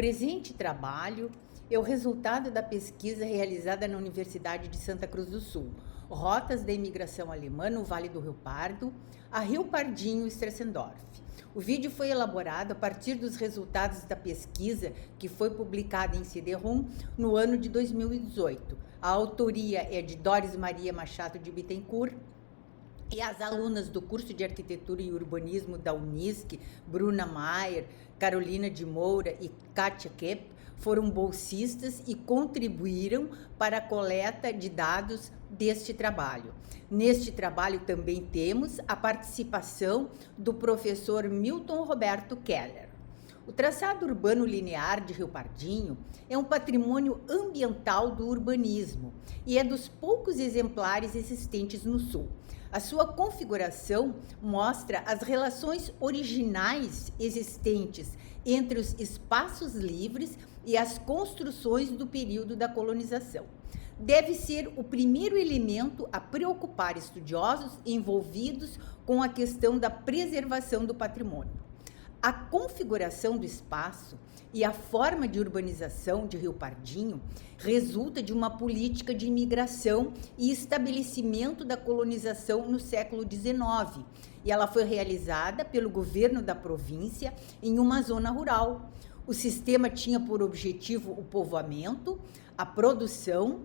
presente trabalho é o resultado da pesquisa realizada na Universidade de Santa Cruz do Sul, Rotas da Imigração Alemã no Vale do Rio Pardo, a Rio Pardinho e Stressendorf. O vídeo foi elaborado a partir dos resultados da pesquisa que foi publicada em CD-ROM no ano de 2018. A autoria é de Doris Maria Machado de Bittencourt, e as alunas do curso de Arquitetura e Urbanismo da Unisc, Bruna Maier, Carolina de Moura e Kátia Kepp, foram bolsistas e contribuíram para a coleta de dados deste trabalho. Neste trabalho também temos a participação do professor Milton Roberto Keller. O traçado urbano linear de Rio Pardinho é um patrimônio ambiental do urbanismo e é dos poucos exemplares existentes no Sul. A sua configuração mostra as relações originais existentes entre os espaços livres e as construções do período da colonização. Deve ser o primeiro elemento a preocupar estudiosos envolvidos com a questão da preservação do patrimônio. A configuração do espaço e a forma de urbanização de Rio Pardinho resulta de uma política de imigração e estabelecimento da colonização no século XIX, e ela foi realizada pelo governo da província em uma zona rural. O sistema tinha por objetivo o povoamento, a produção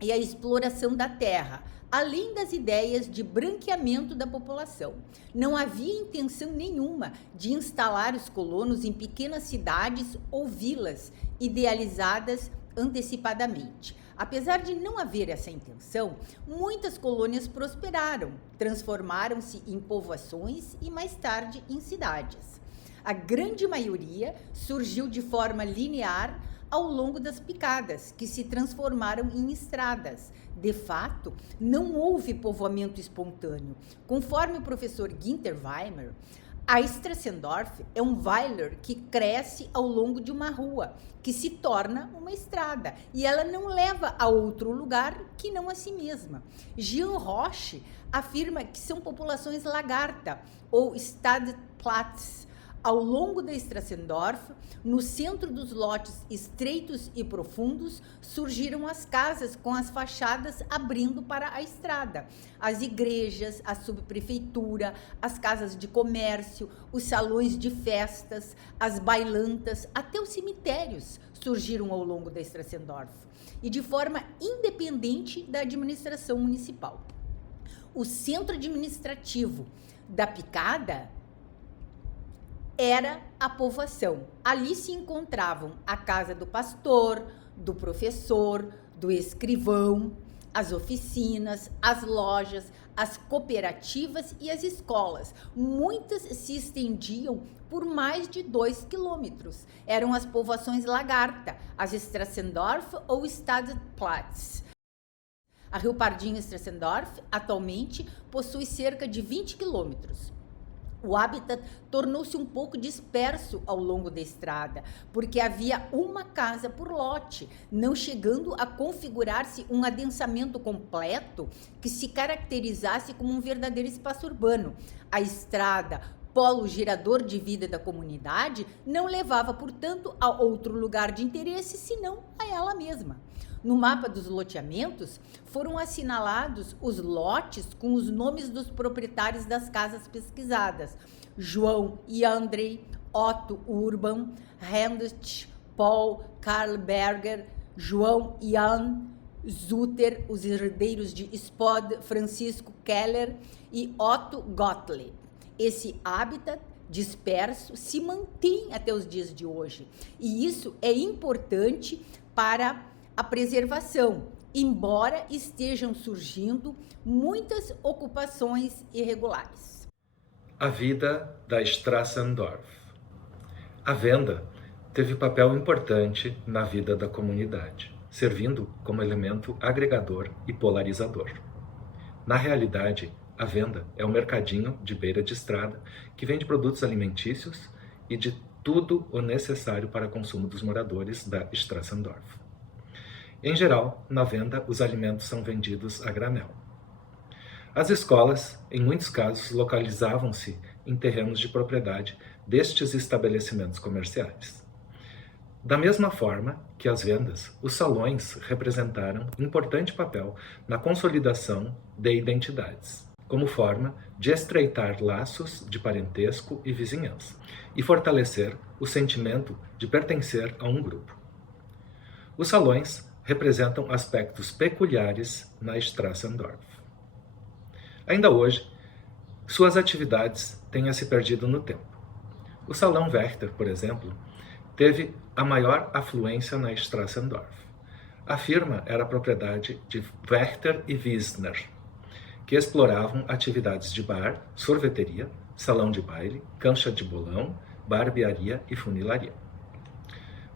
e a exploração da terra, além das ideias de branqueamento da população. Não havia intenção nenhuma de instalar os colonos em pequenas cidades ou vilas idealizadas antecipadamente. Apesar de não haver essa intenção, muitas colônias prosperaram, transformaram-se em povoações e mais tarde em cidades. A grande maioria surgiu de forma linear ao longo das picadas, que se transformaram em estradas. De fato, não houve povoamento espontâneo. Conforme o professor Günther Weimer, a Stressendorf é um Weiler que cresce ao longo de uma rua, que se torna uma estrada, e ela não leva a outro lugar que não a si mesma. Jean Roche afirma que são populações lagarta, ou Stadtplatz. Ao longo da Stressendorf, no centro dos lotes estreitos e profundos, surgiram as casas com as fachadas abrindo para a estrada. As igrejas, a subprefeitura, as casas de comércio, os salões de festas, as bailantas, até os cemitérios surgiram ao longo da Stressendorf, e de forma independente da administração municipal. O centro administrativo da picada era a povoação. Ali se encontravam a casa do pastor, do professor, do escrivão, as oficinas, as lojas, as cooperativas e as escolas. Muitas se estendiam por mais de 2 quilômetros. Eram as povoações lagarta, as Stressendorf ou Stadtplatz. A Rio Pardinho Stressendorf atualmente possui cerca de 20 quilômetros. O habitat tornou-se um pouco disperso ao longo da estrada, porque havia uma casa por lote, não chegando a configurar-se um adensamento completo que se caracterizasse como um verdadeiro espaço urbano. A estrada, polo gerador de vida da comunidade, não levava, portanto, a outro lugar de interesse senão a ela mesma. No mapa dos loteamentos, foram assinalados os lotes com os nomes dos proprietários das casas pesquisadas: João e Andrei, Otto Urban, Heinrich, Paul, Karl Berger, João e Jan Zutter, os herdeiros de Spode, Francisco Keller e Otto Gottlieb. Esse habitat disperso se mantém até os dias de hoje, e isso é importante para a preservação, embora estejam surgindo muitas ocupações irregulares. A vida da Stressendorf. A venda teve papel importante na vida da comunidade, servindo como elemento agregador e polarizador. Na realidade, a venda é um mercadinho de beira de estrada que vende produtos alimentícios e de tudo o necessário para consumo dos moradores da Stressendorf. Em geral, na venda, os alimentos são vendidos a granel. As escolas, em muitos casos, localizavam-se em terrenos de propriedade destes estabelecimentos comerciais. Da mesma forma que as vendas, os salões representaram importante papel na consolidação de identidades, como forma de estreitar laços de parentesco e vizinhança, e fortalecer o sentimento de pertencer a um grupo. Os salões representam aspectos peculiares na Strassendorf. Ainda hoje, suas atividades têm se perdido no tempo. O Salão Werther, por exemplo, teve a maior afluência na Strassendorf. A firma era propriedade de Werther e Wiesner, que exploravam atividades de bar, sorveteria, salão de baile, cancha de bolão, barbearia e funilaria.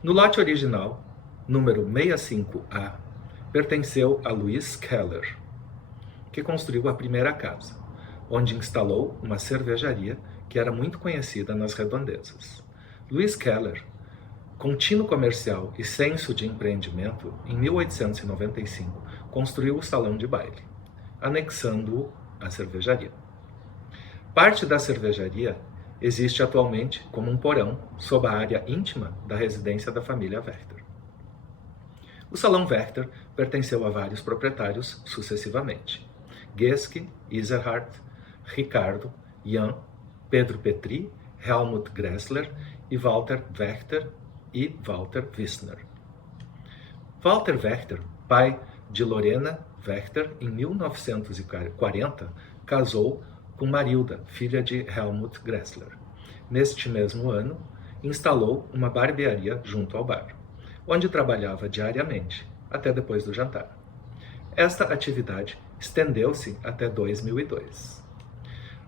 No lote original, número 65A, pertenceu a Louis Keller, que construiu a primeira casa, onde instalou uma cervejaria que era muito conhecida nas redondezas. Louis Keller, contínuo comercial e senso de empreendimento, em 1895 construiu o salão de baile, anexando-o à cervejaria. Parte da cervejaria existe atualmente como um porão sob a área íntima da residência da família Werther. O Salão Werther pertenceu a vários proprietários sucessivamente: Geske, Iserhardt, Ricardo, Jan, Pedro Petri, Helmut Gressler e Walter Werther e Walter Wiesner. Walter Werther, pai de Lorena Werther, em 1940, casou com Marilda, filha de Helmut Gressler. Neste mesmo ano, instalou uma barbearia junto ao bar, onde trabalhava diariamente, até depois do jantar. Esta atividade estendeu-se até 2002.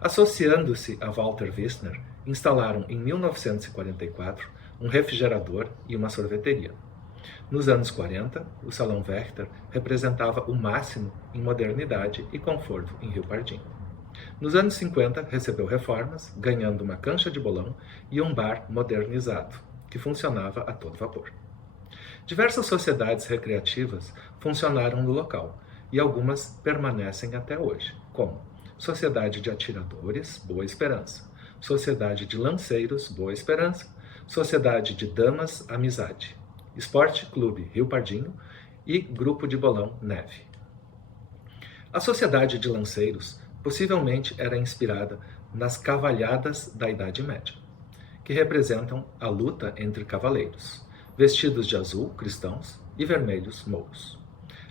Associando-se a Walter Wiesner, instalaram em 1944 um refrigerador e uma sorveteria. Nos anos 40, o Salão Werther representava o máximo em modernidade e conforto em Rio Pardinho. Nos anos 50, recebeu reformas, ganhando uma cancha de bolão e um bar modernizado, que funcionava a todo vapor. Diversas sociedades recreativas funcionaram no local, e algumas permanecem até hoje, como Sociedade de Atiradores, Boa Esperança, Sociedade de Lanceiros, Boa Esperança, Sociedade de Damas, Amizade, Esporte Clube Rio Pardinho e Grupo de Bolão Neve. A Sociedade de Lanceiros possivelmente era inspirada nas cavalhadas da Idade Média, que representam a luta entre cavaleiros, vestidos de azul, cristãos, e vermelhos, mouros,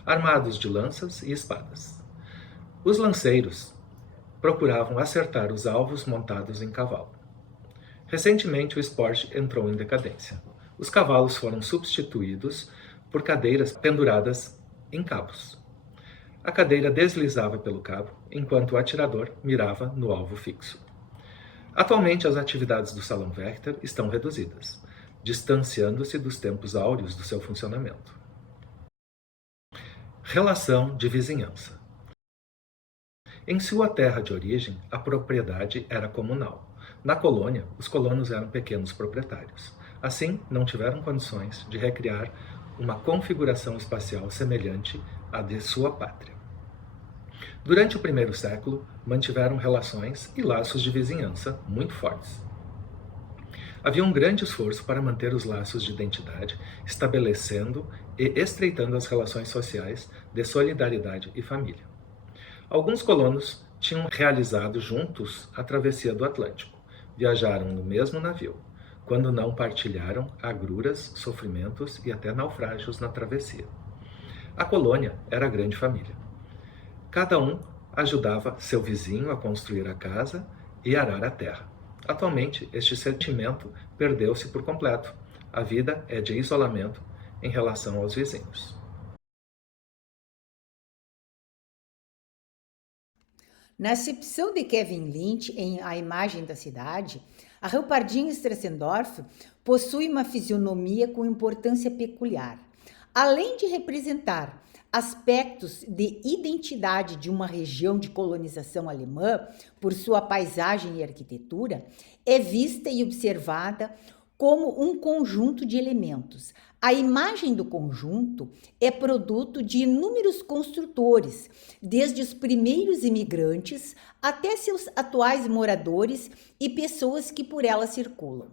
armados de lanças e espadas. Os lanceiros procuravam acertar os alvos montados em cavalo. Recentemente, o esporte entrou em decadência. Os cavalos foram substituídos por cadeiras penduradas em cabos. A cadeira deslizava pelo cabo, enquanto o atirador mirava no alvo fixo. Atualmente, as atividades do Salão Werther estão reduzidas, distanciando-se dos tempos áureos do seu funcionamento. Relação de vizinhança. Em sua terra de origem, a propriedade era comunal. Na colônia, os colonos eram pequenos proprietários. Assim, não tiveram condições de recriar uma configuração espacial semelhante à de sua pátria. Durante o primeiro século, mantiveram relações e laços de vizinhança muito fortes. Havia um grande esforço para manter os laços de identidade, estabelecendo e estreitando as relações sociais de solidariedade e família. Alguns colonos tinham realizado juntos a travessia do Atlântico, viajaram no mesmo navio, quando não partilharam agruras, sofrimentos e até naufrágios na travessia. A colônia era a grande família. Cada um ajudava seu vizinho a construir a casa e arar a terra. Atualmente, este sentimento perdeu-se por completo. A vida é de isolamento em relação aos vizinhos. Na acepção de Kevin Lynch em A Imagem da Cidade, a Rio Pardinho Stressendorf possui uma fisionomia com importância peculiar. Além de representar aspectos de identidade de uma região de colonização alemã por sua paisagem e arquitetura, é vista e observada como um conjunto de elementos. A imagem do conjunto é produto de inúmeros construtores, desde os primeiros imigrantes até seus atuais moradores e pessoas que por ela circulam.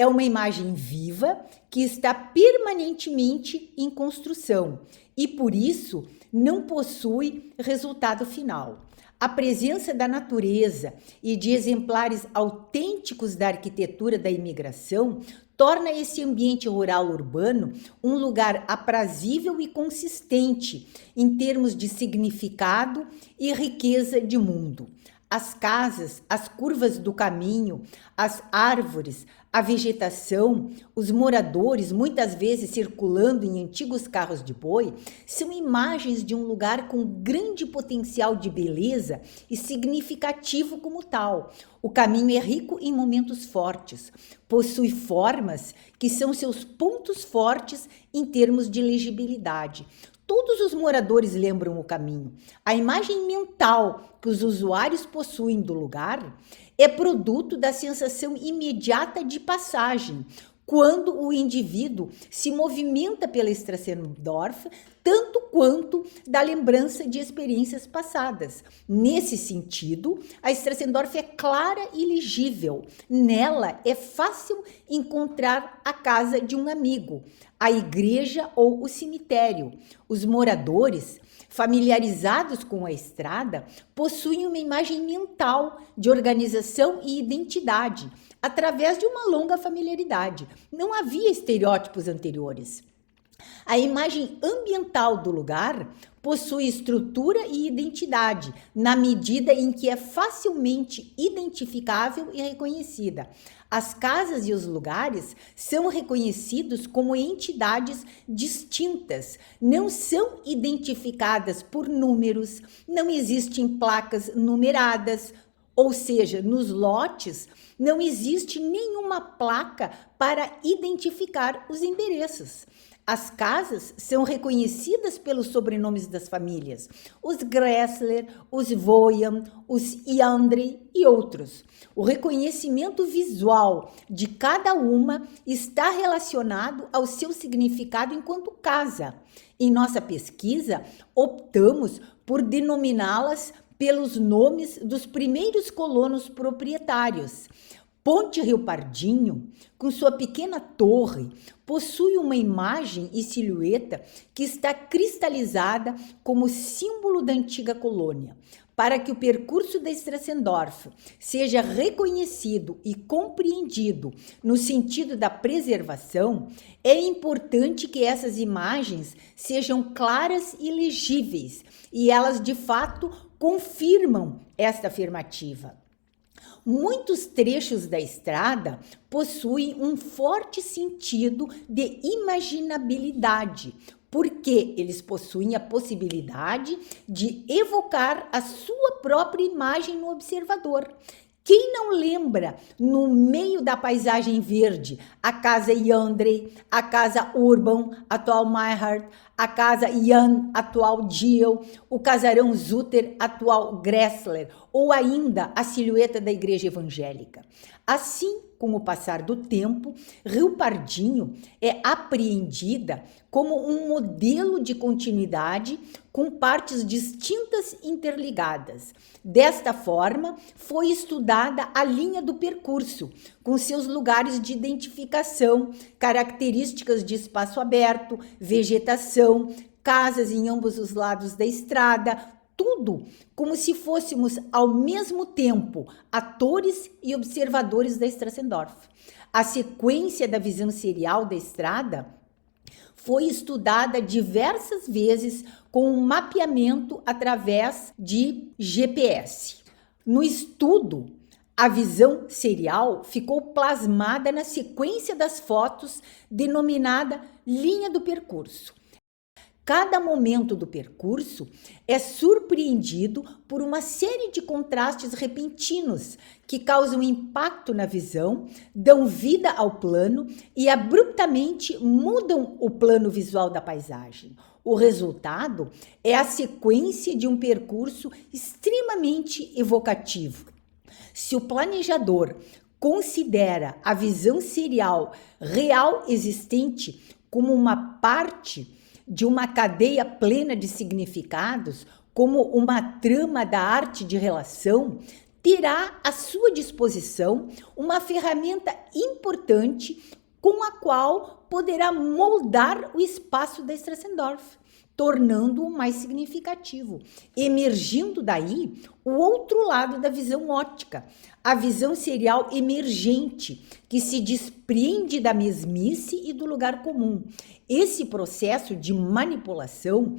é uma imagem viva que está permanentemente em construção e, por isso, não possui resultado final. A presença da natureza e de exemplares autênticos da arquitetura da imigração torna esse ambiente rural urbano um lugar aprazível e consistente em termos de significado e riqueza de mundo. As casas, as curvas do caminho, as árvores, a vegetação, os moradores, muitas vezes circulando em antigos carros de boi, são imagens de um lugar com grande potencial de beleza e significativo como tal. O caminho é rico em momentos fortes, possui formas que são seus pontos fortes em termos de legibilidade. Todos os moradores lembram o caminho. A imagem mental que os usuários possuem do lugar é produto da sensação imediata de passagem, quando o indivíduo se movimenta pela Strassendorf, tanto quanto da lembrança de experiências passadas. Nesse sentido, a Strassendorf é clara e legível. Nela é fácil encontrar a casa de um amigo, a igreja ou o cemitério. Os moradores, familiarizados com a estrada, possuem uma imagem mental de organização e identidade, através de uma longa familiaridade. Não havia estereótipos anteriores. A imagem ambiental do lugar possui estrutura e identidade, na medida em que é facilmente identificável e reconhecida. As casas e os lugares são reconhecidos como entidades distintas, não são identificadas por números, não existem placas numeradas, ou seja, nos lotes não existe nenhuma placa para identificar os endereços. As casas são reconhecidas pelos sobrenomes das famílias, os Gressler, os Voyan, os Iandre e outros. O reconhecimento visual de cada uma está relacionado ao seu significado enquanto casa. Em nossa pesquisa, optamos por denominá-las pelos nomes dos primeiros colonos proprietários. Ponte Rio Pardinho, com sua pequena torre, possui uma imagem e silhueta que está cristalizada como símbolo da antiga colônia. Para que o percurso da Strassendorf seja reconhecido e compreendido no sentido da preservação, é importante que essas imagens sejam claras e legíveis, e elas de fato confirmam esta afirmativa. Muitos trechos da estrada possuem um forte sentido de imaginabilidade, porque eles possuem a possibilidade de evocar a sua própria imagem no observador. Quem não lembra, no meio da paisagem verde, a casa Iandre, a casa Urban, atual Meyhard, a casa Jan, atual Diel, o casarão Zutter, atual Gressler, ou ainda a silhueta da igreja evangélica. Assim, com o passar do tempo, Rio Pardinho é apreendida como um modelo de continuidade com partes distintas interligadas. Desta forma, foi estudada a linha do percurso, com seus lugares de identificação, características de espaço aberto, vegetação, casas em ambos os lados da estrada, tudo como se fôssemos ao mesmo tempo atores e observadores da Strassendorf. A sequência da visão serial da estrada foi estudada diversas vezes com um mapeamento através de GPS. No estudo, a visão serial ficou plasmada na sequência das fotos denominada linha do percurso. Cada momento do percurso é surpreendido por uma série de contrastes repentinos que causam impacto na visão, dão vida ao plano e abruptamente mudam o plano visual da paisagem. O resultado é a sequência de um percurso extremamente evocativo. Se o planejador considera a visão serial real existente como uma parte de uma cadeia plena de significados, como uma trama da arte de relação, terá à sua disposição uma ferramenta importante com a qual poderá moldar o espaço da Strassendorf, tornando-o mais significativo, emergindo daí o outro lado da visão ótica, a visão serial emergente, que se desprende da mesmice e do lugar comum. Esse processo de manipulação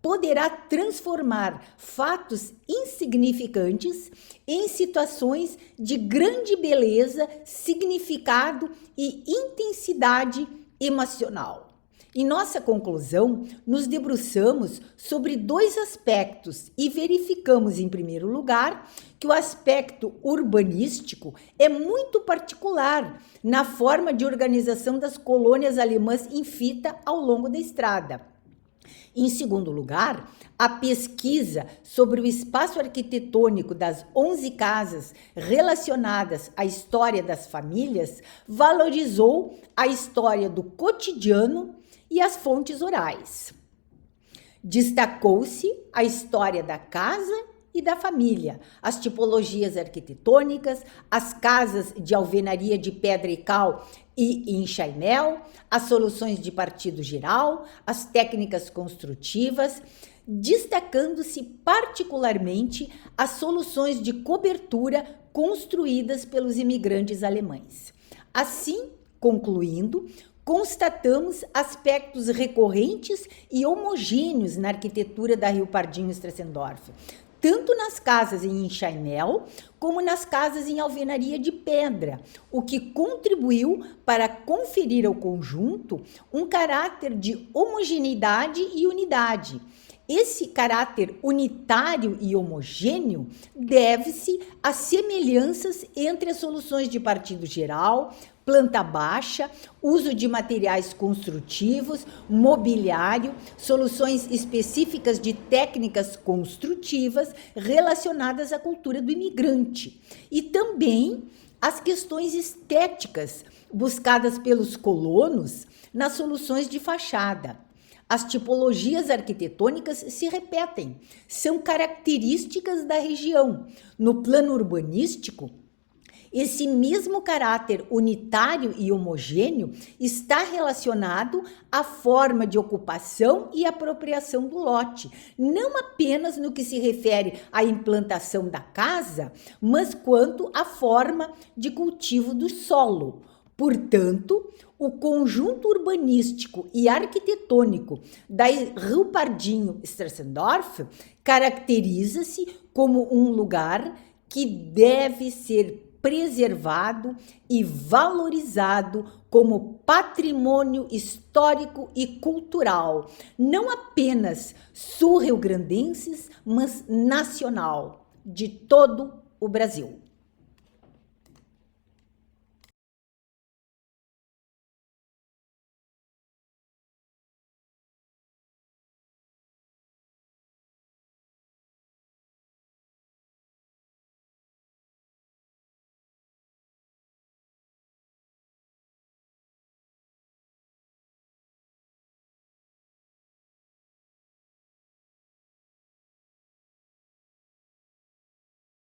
poderá transformar fatos insignificantes em situações de grande beleza, significado e intensidade emocional. Em nossa conclusão, nos debruçamos sobre 2 aspectos e verificamos, em primeiro lugar, que o aspecto urbanístico é muito particular na forma de organização das colônias alemãs em fita ao longo da estrada. Em segundo lugar, a pesquisa sobre o espaço arquitetônico das 11 casas relacionadas à história das famílias valorizou a história do cotidiano e as fontes orais. Destacou-se a história da casa e da família, as tipologias arquitetônicas, as casas de alvenaria de pedra e cal e enxaimel, as soluções de partido geral, as técnicas construtivas, destacando-se particularmente as soluções de cobertura construídas pelos imigrantes alemães. Assim, concluindo, constatamos aspectos recorrentes e homogêneos na arquitetura da Rio Pardinho Strassendorf, tanto nas casas em enxaimel como nas casas em alvenaria de pedra, o que contribuiu para conferir ao conjunto um caráter de homogeneidade e unidade. Esse caráter unitário e homogêneo deve-se às semelhanças entre as soluções de partido geral, planta baixa, uso de materiais construtivos, mobiliário, soluções específicas de técnicas construtivas relacionadas à cultura do imigrante e também as questões estéticas buscadas pelos colonos nas soluções de fachada. As tipologias arquitetônicas se repetem, são características da região. No plano urbanístico, esse mesmo caráter unitário e homogêneo está relacionado à forma de ocupação e apropriação do lote, não apenas no que se refere à implantação da casa, mas quanto à forma de cultivo do solo. Portanto, o conjunto urbanístico e arquitetônico da Rio Pardinho Strassendorf caracteriza-se como um lugar que deve ser preservado e valorizado como patrimônio histórico e cultural, não apenas sul-riograndenses, mas nacional, de todo o Brasil.